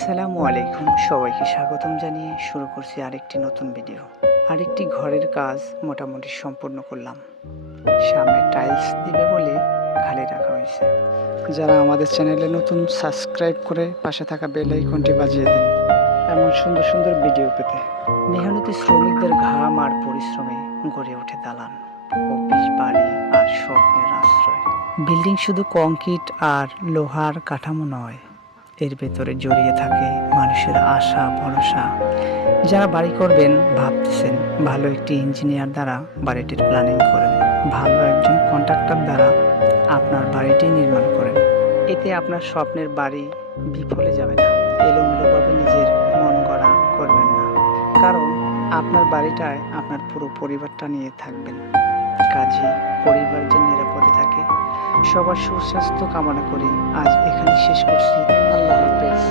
আসসালামু আলাইকুম, সবাইকে স্বাগতম জানিয়ে শুরু করছি আরেকটি নতুন ভিডিও। আরেকটি ঘরের কাজ মোটামুটি সম্পূর্ণ করলাম। সামনে টাইলস দিবে বলে খালি রাখা হয়েছে। যারা আমাদের চ্যানেলে নতুন সাবস্ক্রাইব করে পাশে থাকা বেল আইকনটি বাজিয়ে দিন এমন সুন্দর সুন্দর ভিডিও পেতে। মেহনতি শ্রমিকদের ঘাম আর পরিশ্রমে গড়ে ওঠে দালান, অফিস, বাড়ি আর স্বপ্নের আশ্রয়। বিল্ডিং শুধু কংক্রিট আর লোহার কাঠামো নয়, এর ভেতরে জড়িয়ে থাকে মানুষের আশা ভরসা। যারা বাড়ি করবেন ভাবতেছেন, ভালো একটি ইঞ্জিনিয়ার দ্বারা বাড়িটির প্ল্যানিং করেন, ভালো একজন কন্ট্রাক্টর দ্বারা আপনার বাড়িটি নির্মাণ করেন। এতে আপনার স্বপ্নের বাড়ি বিফলে যাবে না, এলোমেলোভাবে নিজের মন গড়া করবেন না, কারণ আপনার বাড়িটায় আপনার পুরো পরিবারটা নিয়ে থাকবেন। কাজে পরিবার যেন নিরাপদে থাকে, সবার সুস্বাস্থ্য কামনা করে আজ এখানে শেষ করছি। আল্লাহ হাফেজ।